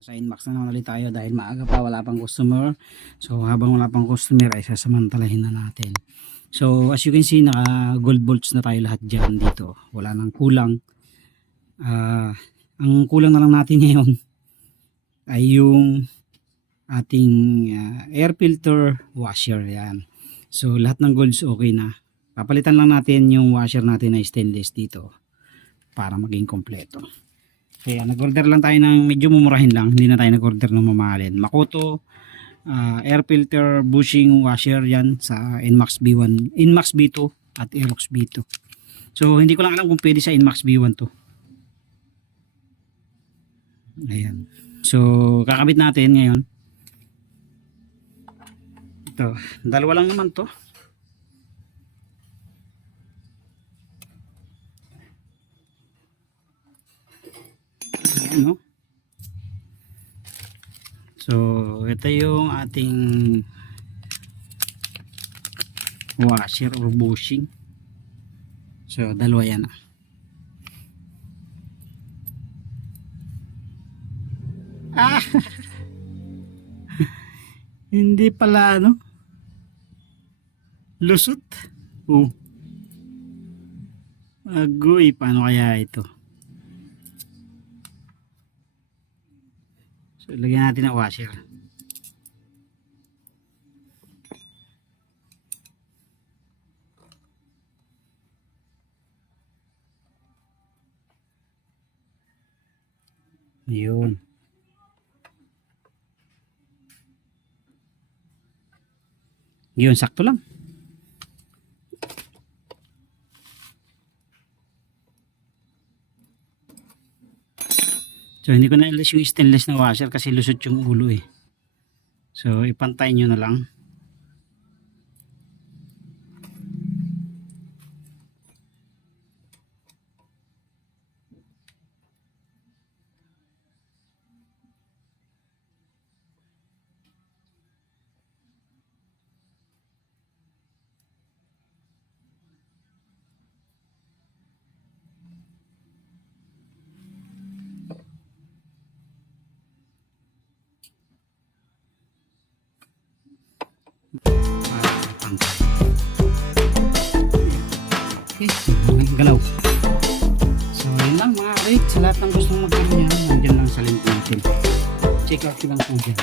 Sa Inmax na naman ulit tayo dahil maaga pa, wala pang customer. So habang wala pang customer ay sasamantalahin na natin. So as you can see, naka gold bolts na tayo lahat dyan dito. Wala nang kulang. Ang kulang na lang natin ngayon ay yung ating air filter washer. Yan. So lahat ng golds okay na. Papalitan lang natin yung washer natin na stainless dito para maging kompleto. Kaya nag-order lang tayo ng medyo mumurahin lang, hindi na tayo nag-order ng mamahalin. Makoto air filter bushing washer, yan sa Inmax B1, Inmax B2 at Aerox B2. So hindi ko lang alam kung pwede sa Inmax B1 to. Ayan. So kakabit natin ngayon. Ito, dalawa lang naman to. No? So ito yung ating washer or bushing. So dalawa yan. Hindi pala ano, lusot. Agoy, paano kaya ito? So lagyan natin ang washer. Yun. Yun, sakto lang. So hindi ko na ilis yung stainless na washer kasi lusot yung ulo eh. So ipantay nyo na lang. Okay, galaw. So yun lang mga rate, sa lahat ng gustong magkaroon yan, nandiyan lang sa link natin. Check out lang po dyan.